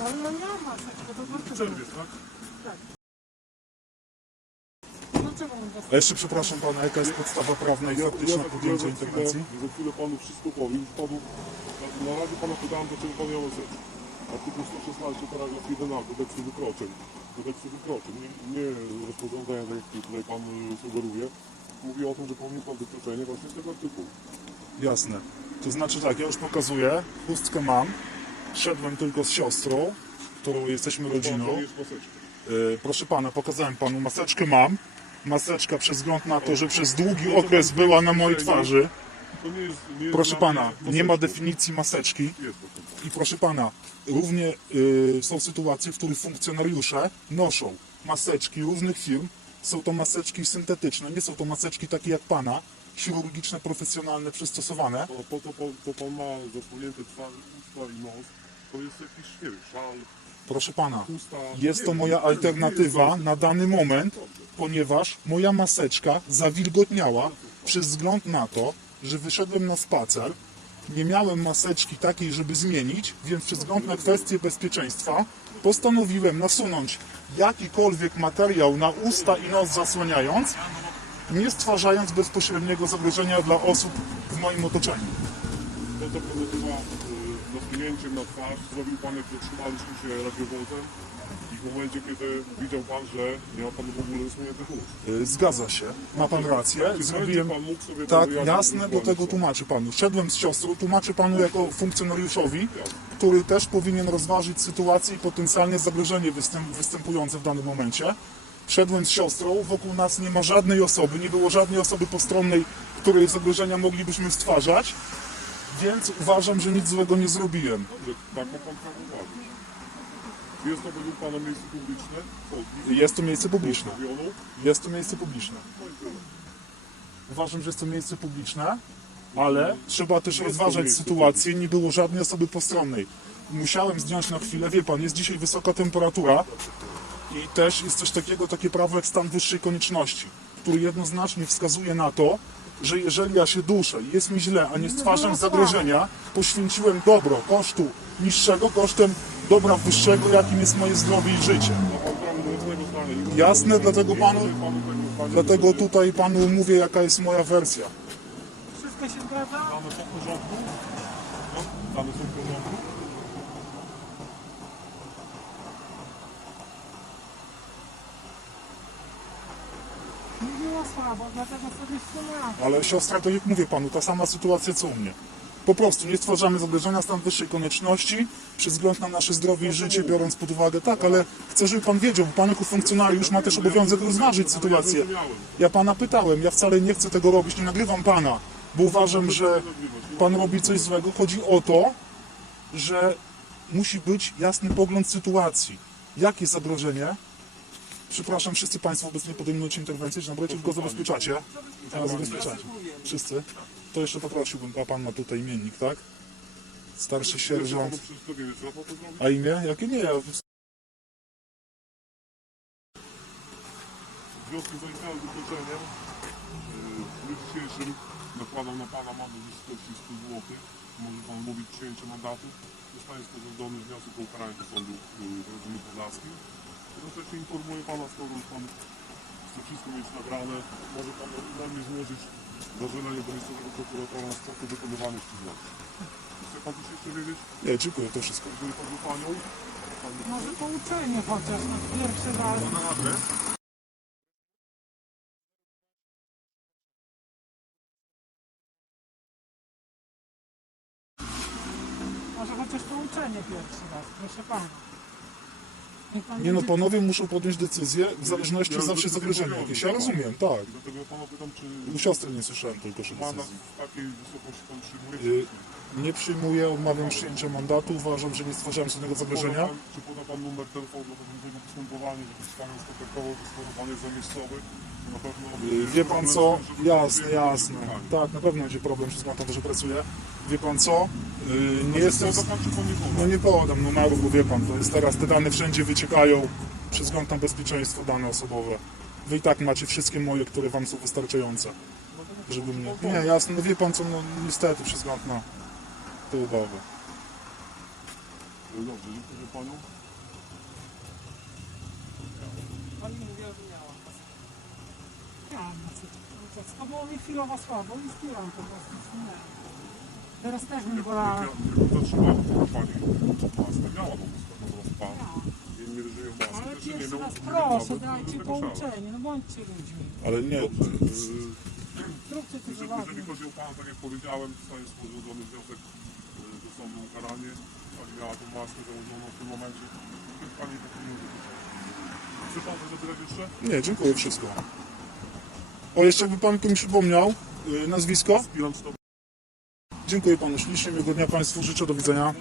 Ale no ja mam maseczkę, to dlaczego? Czerwiec, tak? Was? A jeszcze przepraszam pana, jaka jest podstawa prawna i faktyczna podjęcia interwencji? Za chwilę panu wszystko powiem. Panu, na, razie pana pytałem, dlaczego pan miał maseczkę. Artykuł 116, paragraf 11 kodeksu wykroczeń. Kodeksu wykroczeń, nie, nie rozporządzenia, tak jak tutaj pan y, sugeruje. Mówi o tym, że powinien pan wykroczenie właśnie z tego artykułu. Jasne. To znaczy tak, ja już pokazuję, chustkę mam, szedłem tylko z siostrą, którą jesteśmy rodziną. E, proszę pana, pokazałem panu, maseczkę mam. Maseczka przez wzgląd na to, że przez długi okres była na mojej twarzy. Proszę pana, nie ma definicji maseczki. I proszę pana, równie y, są sytuacje, w których funkcjonariusze noszą maseczki różnych firm. Są to maseczki syntetyczne, nie są to maseczki takie jak pana, chirurgiczne, profesjonalne, przystosowane. To, po to, po, to pan ma zasłonięte twarz, usta i nos. To jest jakiś, nie wiem, szal, Proszę pana, jest to moja alternatywa na dany moment, ponieważ moja maseczka zawilgotniała przez wzgląd na to, że wyszedłem na spacer, nie miałem maseczki takiej, żeby zmienić, więc przez wzgląd na kwestie bezpieczeństwa postanowiłem nasunąć jakikolwiek materiał na usta i nos zasłaniając, nie stwarzając bezpośredniego zagrożenia dla osób w moim otoczeniu. To to nasunięciem na twarz. Zrobił pan, jak zatrzymaliśmy się radiowozem i w momencie, kiedy widział pan, że nie ma pan w ogóle zasuniętych ust. Y, Zgadza się, ma pan rację, Czy zrobiłem... pan mógł sobie Tak, jasne, bo ewentualnie tego co? tłumaczę panu. Szedłem z siostrą, tłumaczę panu jako funkcjonariuszowi, który też powinien rozważyć sytuację i potencjalne zagrożenie występ, występujące w danym momencie. Szedłem z siostrą, wokół nas nie ma żadnej osoby, nie było żadnej osoby postronnej, której zagrożenia moglibyśmy stwarzać, więc uważam, że nic złego nie zrobiłem. Dobrze, tak ma pan prawo uważać. Jest to według pana miejsce publiczne? Jest to miejsce publiczne. Jest to miejsce publiczne. Uważam, że jest to miejsce publiczne, ale trzeba też rozważać sytuację. Nie było żadnej osoby postronnej. Musiałem zdjąć na chwilę, wie pan, jest dzisiaj wysoka temperatura i też jest coś takiego, takie prawo jak stan wyższej konieczności, który jednoznacznie wskazuje na to, że jeżeli ja się duszę i jest mi źle, a nie stwarzam zagrożenia, poświęciłem dobro kosztu niższego kosztem dobra wyższego, jakim jest moje zdrowie i życie. Jasne, dlatego panu, dlatego tutaj panu mówię, jaka jest moja wersja. Wszystko się zgadza? Dane są w porządku? No, dane są w porządku? Nie było słabo, dlatego sobie. Ale siostra, to jak mówię panu, ta sama sytuacja co u mnie. Po prostu nie stwarzamy zagrożenia stan wyższej konieczności, przez wzgląd na nasze zdrowie i życie, biorąc pod uwagę, tak, ale chcę, żeby pan wiedział, bo pan jako funkcjonariusz ma też obowiązek rozważyć sytuację. Ja pana pytałem, ja wcale nie chcę tego robić, nie nagrywam pana, bo uważam, że pan robi coś złego. Chodzi o to, że musi być jasny pogląd sytuacji. Jakie zagrożenie? Przepraszam, wszyscy Państwo obecnie podejmujecie interwencję, że nabrać tylko zabezpieczacie. A, zabezpieczacie. Wszyscy? To jeszcze poprosiłbym, a Pan ma tutaj imiennik, tak? Starszy sierżant. A imię? Jakie nie? W związku z wykluczeniem w dniu dzisiejszym nakładam na Pana mandat w wysokości 100 zł. Może Pan mówić przyjęcie mandatu. Zostanie sporządzony wniosek o ukaranie do sądu yy, w Radomiu Podlaskim. Jednocześnie informuję Pana, skoro już Pan chce wszystko mieć nagrane, może Pan na mnie złożyć zażalenie do miejscowego prokuratora na sposób wykonywania ścigania. Chce Pan coś jeszcze wiedzieć? Nie, dziękuję, to wszystko. Jeżeli Pan Panią, Pan Może pouczenie chociaż na pierwszy raz. na adres. Może chociaż pouczenie pierwszy raz, proszę pana. Nie no, panowie muszą podjąć decyzję w zależności Ja zawsze zagrożenia jakieś. Ja rozumiem, tak. Dlatego ja Pana pytam, czy U siostry nie słyszałem tylko, że decyzji. w takiej wysokości Pan przyjmuje? Y, Nie przyjmuję, odmawiam przyjęcia mandatu, uważam, że nie stwarzałem żadnego zagrożenia. Poda pan, czy poda Pan numer telefonu do postępowania, że jakiś tam jest kontaktował, że skoro Pan na pewno... Y, Wie pan co? Jasne, jasne. Tak, na pewno będzie problem przez to, że pracuję. Wie pan co? Y, Nie jestem... Pan, Pan? No nie podam numeru, bo wie pan, to jest teraz, te dane wszędzie wyciekają przez wzgląd na bezpieczeństwo, dane osobowe. Wy i tak macie wszystkie moje, które wam są wystarczające, żeby mnie... Nie, jasne, no wie pan co, no niestety przez wzgląd na te obawy. No Dobrze, dziękuję panią. Pani mówiła, że miała. Miałam, znaczy, to było mi chwilowo słabo i zbiłam po prostu. Teraz też mi bolała. Jak zatrzymała to pani maskę, miała tą nie żyją maskę, Ale też nie pierwszy miał raz nie proszę, dajcie szału. pouczenie, no bądźcie ludźmi. Ale nie, Zróbcie to Jeżeli, chodzi o Pana, tak jak powiedziałem, zostaje sporządzony wniosek e, do sądu o ukaranie. Pani miała tą maskę założoną w tym momencie. Niech Pani tak nie mówi. Chce Pan coś zapytać jeszcze? nie, dziękuję, wszystko. O, jeszcze jakby pan mi przypomniał y, nazwisko. Dziękuję panu ślicznie, miłego dnia państwu, życzę, do widzenia.